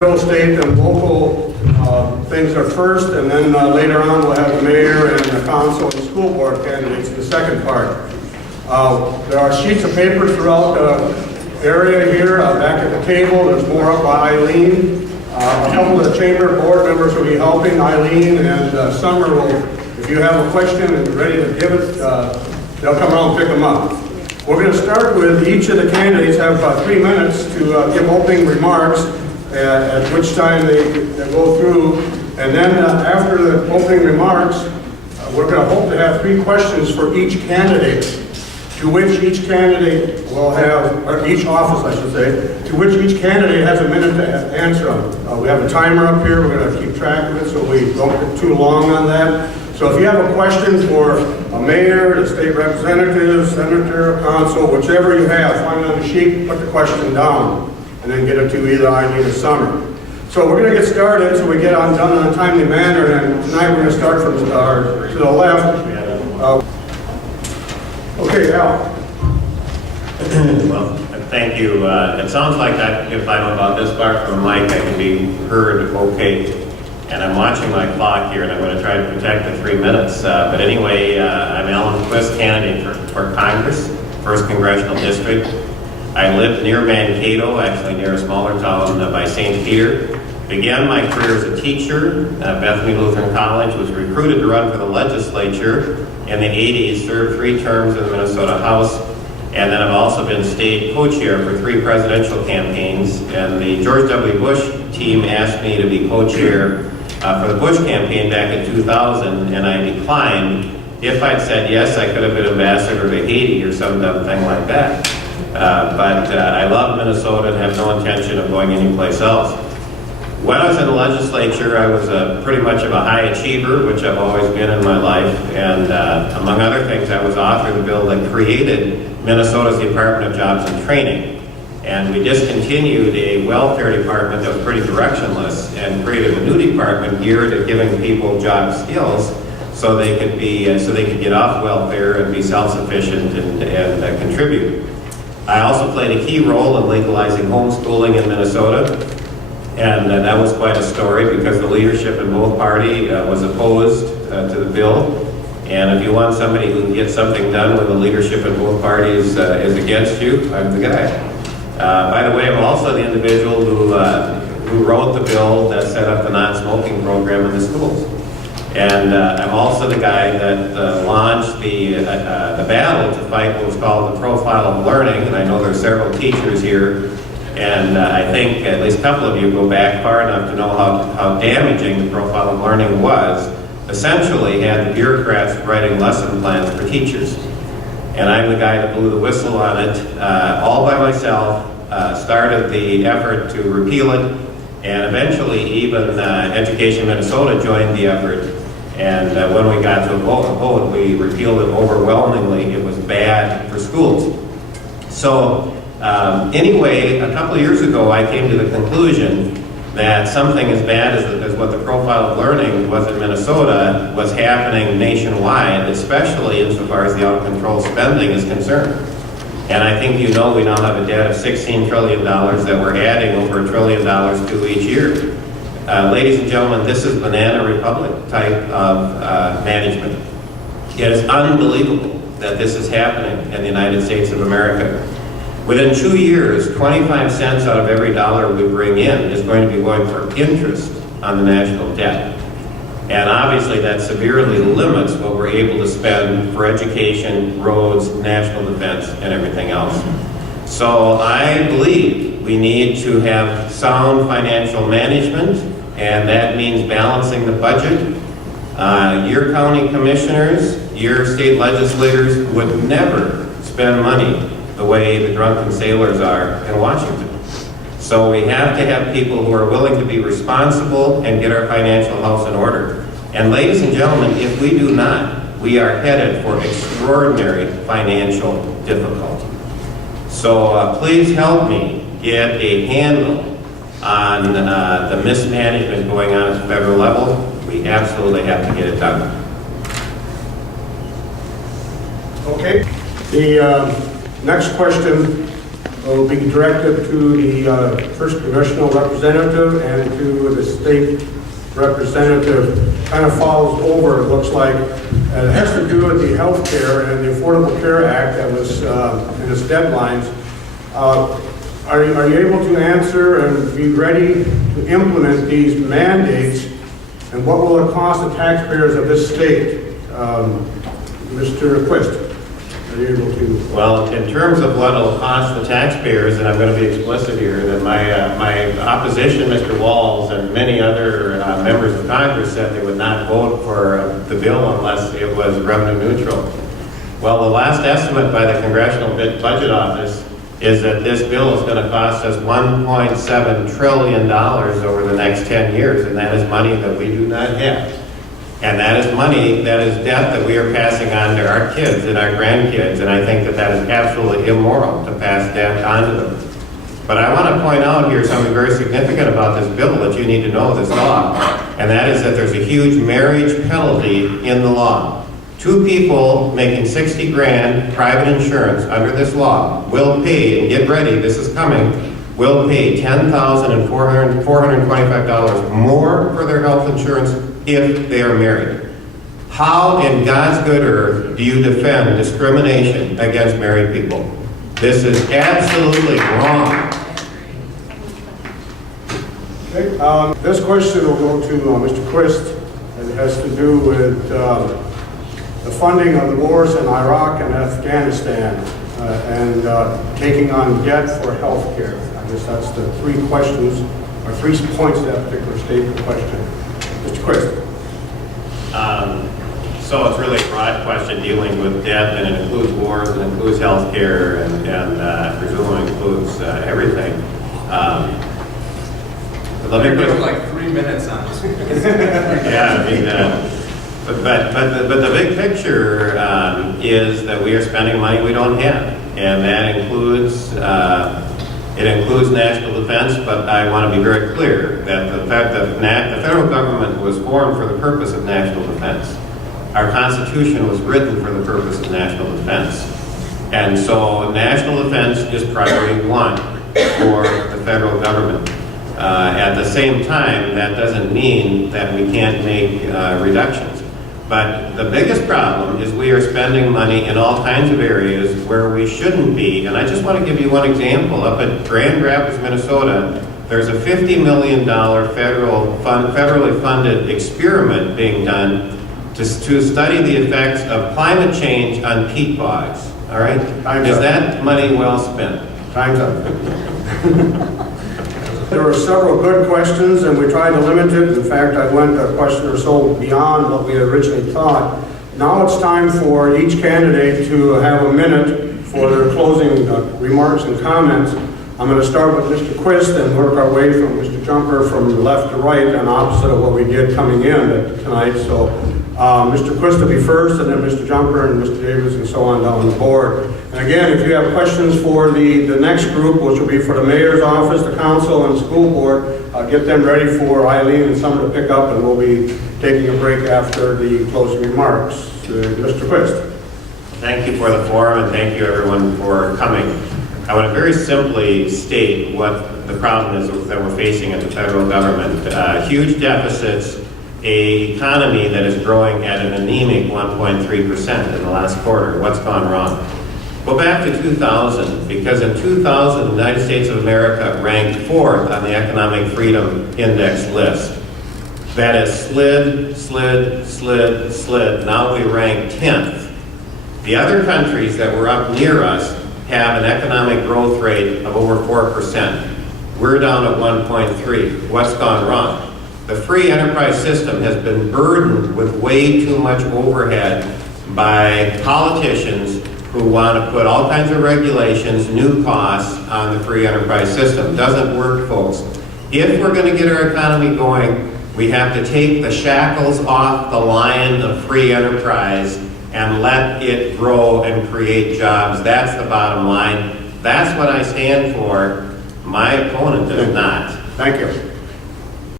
Federal, state, and local things are first, and then later on we'll have the mayor and the council and school board candidates in the second part. There are sheets of paper throughout the area here, back at the table. There's more up by Eileen. A couple of the chamber board members will be helping Eileen, and Summer will, if you have a question and ready to give it, they'll come around and pick them up. We're going to start with each of the candidates have 3 minutes to give opening remarks, at which time they go through, and then after the opening remarks, we're going to hope to have 3 questions for each candidate, to which each candidate will have, or each office I should say, to which each candidate has a minute to answer them. We have a timer up here, we're going to keep track of it so we don't get too long on that. So if you have a question for a mayor, the state representative, senator, council, whichever you have, find it on the sheet, put the question down, and then get it to either Eileen or Summer. So we're going to get started so we get done in a timely manner, and tonight we're going to start from to the left. Okay, Al. Well, thank you. It sounds like that if I'm about this far from the mic, I can be heard okay. And I'm watching my clock here, and I'm going to try to protect the 3 minutes. But anyway, I'm Alan Quist, candidate for Congress, 1st Congressional District. I live near Mankato, actually near a smaller town by St. Peter. Began my career as a teacher at Bethany Lutheran College, was recruited to run for the legislature in the 80s, served 3 terms in the Minnesota House, and then I've also been state co-chair for 3 presidential campaigns. And the George W. Bush team asked me to be co-chair for the Bush campaign back in 2000, and I declined. If I'd said yes, I could have been ambassador to Haiti or some dumb thing like that. But I love Minnesota and have no intention of going anyplace else. When I was in the legislature, I was pretty much of a high achiever, which I've always been in my life. And among other things, I was author of the bill that created Minnesota's Department of Jobs and Training. And we discontinued a welfare department that was pretty directionless and created a new department geared at giving people job skills so they could get off welfare and be self-sufficient and contribute. I also played a key role in legalizing homeschooling in Minnesota, and that was quite a story because the leadership in both parties was opposed to the bill. And if you want somebody who can get something done when the leadership in both parties is against you, I'm the guy. By the way, I'm also the individual who wrote the bill that set up the non-smoking program in the schools. And I'm also the guy that launched the battle to fight what was called the profile of learning. And I know there's several teachers here. And I think at least a couple of you go back far enough to know how damaging the profile of learning was. Essentially had the bureaucrats writing lesson plans for teachers. And I'm the guy that blew the whistle on it all by myself, started the effort to repeal it, and eventually even Education Minnesota joined the effort. And when we got to a vote, we repealed it overwhelmingly. It was bad for schools. So anyway, a couple of years ago, I came to the conclusion that something as bad as what the profile of learning was in Minnesota was happening nationwide, especially insofar as the out-of-control spending is concerned. And I think you know we now have a debt of $16 trillion that we're adding over $1 trillion to each year. Ladies and gentlemen, this is Banana Republic type of management. It is unbelievable that this is happening in the United States of America. Within 2 years, 25 cents out of every dollar we bring in is going to be going for interest on the national debt. And obviously that severely limits what we're able to spend for education, roads, national defense, and everything else. So I believe we need to have sound financial management, and that means balancing the budget. Your county commissioners, your state legislators would never spend money the way the drunken sailors are in Washington. So we have to have people who are willing to be responsible and get our financial house in order. And ladies and gentlemen, if we do not, we are headed for extraordinary financial difficulty. So please help me get a handle on the mismanagement going on at the federal level. We absolutely have to get it done. Okay. The next question will be directed to the first congressional representative and to the state representative. Kind of follows over, it looks like. It has to do with the health care and the Affordable Care Act that was in its deadlines. Are you able to answer and be ready to implement these mandates, and what will it cost the taxpayers of this state? Mr. Quist, are you able to? Well, in terms of what it'll cost the taxpayers, and I'm going to be explicit here, that my opposition, Mr. Walls, and many other members of Congress said they would not vote for the bill unless it was revenue neutral. Well, the last estimate by the Congressional Budget Office is that this bill is going to cost us $1.7 trillion over the next 10 years, and that is money that we do not have. And that is money, that is debt that we are passing on to our kids and our grandkids, and I think that that is absolutely immoral to pass debt on to them. But I want to point out here something very significant about this bill that you need to know, this law, and that is that there's a huge marriage penalty in the law. Two people making 60 grand private insurance under this law will pay, and get ready, this is coming, will pay $10,425 more for their health insurance if they are married. How in God's good earth do you defend discrimination against married people? This is absolutely wrong. Okay, this question will go to Mr. Quist. It has to do with the funding of the wars in Iraq and Afghanistan and taking on debt for health care. I guess that's the three questions, or 3 points to that particular statement question. Mr. Quist. So it's really a broad question dealing with debt, and it includes wars, it includes health care, and presumably includes everything. Let me put like 3 minutes on this. yeah, I mean, but the big picture is that we are spending money we don't have, and that includes it includes national defense. But I want to be very clear that the federal government was formed for the purpose of national defense. Our Constitution was written for the purpose of national defense, and so national defense is priority one for the federal government. At the same time, that doesn't mean that we can't make reductions. But the biggest problem is we are spending money in all kinds of areas where we shouldn't be. And I just want to give you one example. Up at Grand Rapids, Minnesota, there's a $50 million federally funded experiment being done to study the effects of climate change on peat bogs. All right? Is that money well spent? Time's up. There were several good questions, and we tried to limit it. In fact, I went a question or so beyond what we had originally thought. Now it's time for each candidate to have a minute for their closing remarks and comments. I'm going to start with Mr. Quist and work our way from Mr. Jumper from left to right, and opposite of what we did coming in tonight. So Mr. Quist will be first, and then Mr. Jumper and Mr. Davis, and so on down the board. And again, if you have questions for the next group, which will be for the mayor's office, the council, and school board, get them ready for Eileen and someone to pick up, and we'll be taking a break after the closing remarks. Mr. Quist. Thank you for the forum, and thank you everyone for coming. I want to very simply state what the problem is that we're facing at the federal government. Huge deficits, an economy that is growing at an anemic 1.3% in the last quarter. What's gone wrong? Go back to 2000, because in 2000, the United States of America ranked 4th on the Economic Freedom Index list. That has slid. Now we rank 10th. The other countries that were up near us have an economic growth rate of over 4%. We're down at 1.3. What's gone wrong? The free enterprise system has been burdened with way too much overhead by politicians who want to put all kinds of regulations, new costs on the free enterprise system. Doesn't work, folks. If we're going to get our economy going, we have to take the shackles off the lion of free enterprise and let it grow and create jobs. That's the bottom line. That's what I stand for. My opponent does not. Thank you.